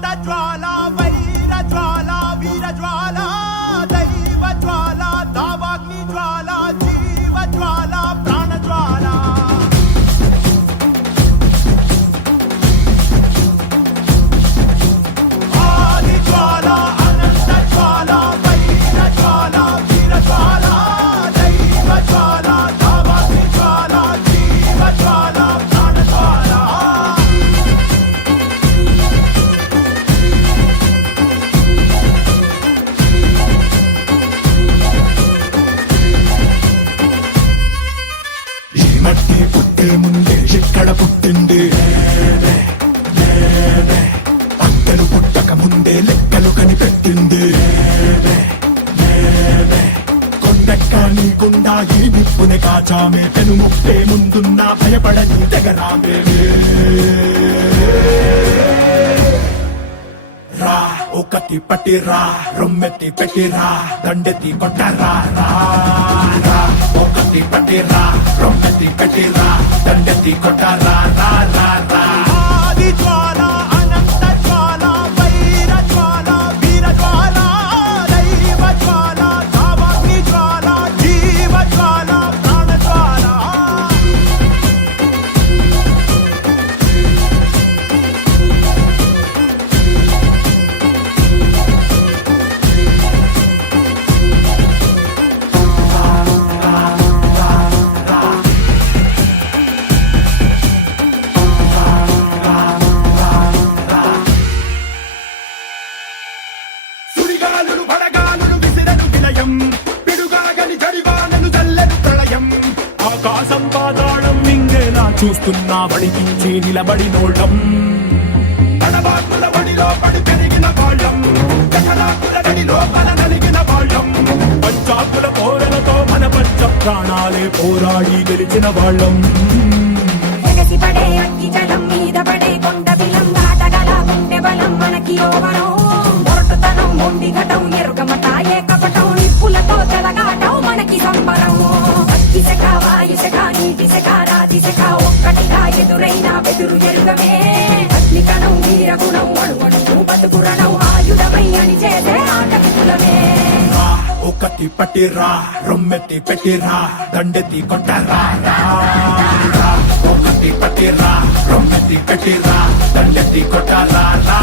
అనంత జ్వాల వైర జ్వాల వీర జ్వాల దైవ జ్వాల దావాగ్ని జ్వాల జీవ జ్వాల ప్రాణ జ్వాల ఆది జ్వాల అనంత జ్వాల వైర జ్వాల వీర జ్వాల దైవ జ్వాల దావాగ్ని జ్వాల జీవ జ్వాల ప్రాణ జ్వాల మట్టి పుట్టే ముందే ఎక్కడ పుట్టింది అక్కలు పుట్టక ముందే లెక్కలు కనిపెట్టింది కొండెక్క నీకుండా ఈ నిప్పుని కాచామే పెను ముప్పే ముందున్నా భయపడని తెగరామే రా ఒకటి పట్టిరా రొమ్మెత్తి పెట్టిరా దండెత్తి కొట్టరా రా రా ఒకటి పట్టిరా రొమ్మెత్తి పెట్టిరా దండెత్తి కొట్టరా రా రా రా ఆది జ్వాల అనంత జ్వాల వైర జ్వాల వీర జ్వాల దైవ జ్వాల దావాగ్ని జ్వాల జీవ జ్వాల ప్రాణ జ్వాల సుడిగాలులు పడగాలులు విసిరను విలయం పిడుగాగని జడివానను చల్లెను ప్రళయం ఆకాశం పాతాళం మింగేలా చూస్తున్నా వడికించి నిలబడినోళ్ళం తడబాకుల వడిలో పడి పెరిగిన వాళ్ళం కథలాకుల గడిలో మన నలిగిన వాళ్ళం పంచాకుల కోరలతో మన పంచ ప్రాణాలే పోరాడి గెలిచిన వాళ్ళం ఎగసిపడే అగ్గి జలం మీద పడే కొండ బిలం దాటగల గుండె బలం మనకి ఓవరం మొరటుతనం మొండి ఘటం ఎరుగమట ఏకపటం నిప్పులతో చెలగాటం మనకి సంబరం అగ్గి శక వాయు శక నీటి శక రాతి శక ఒక్కటిగా ఎదురైన బెదురు ఎరుగమే అగ్ని కణం వీర గుణం అణువణు బతుకురణం ఆయుధమై అని చేసే ఆటకులమే ఒకటి పట్టిరా రొమ్మెత్తి పెట్టిరా దండెత్తి కొట్టరా రా రా ఒకటి పట్టిరా రొమ్మెత్తి పెట్టిరా దండెత్తి కొట్టరా రా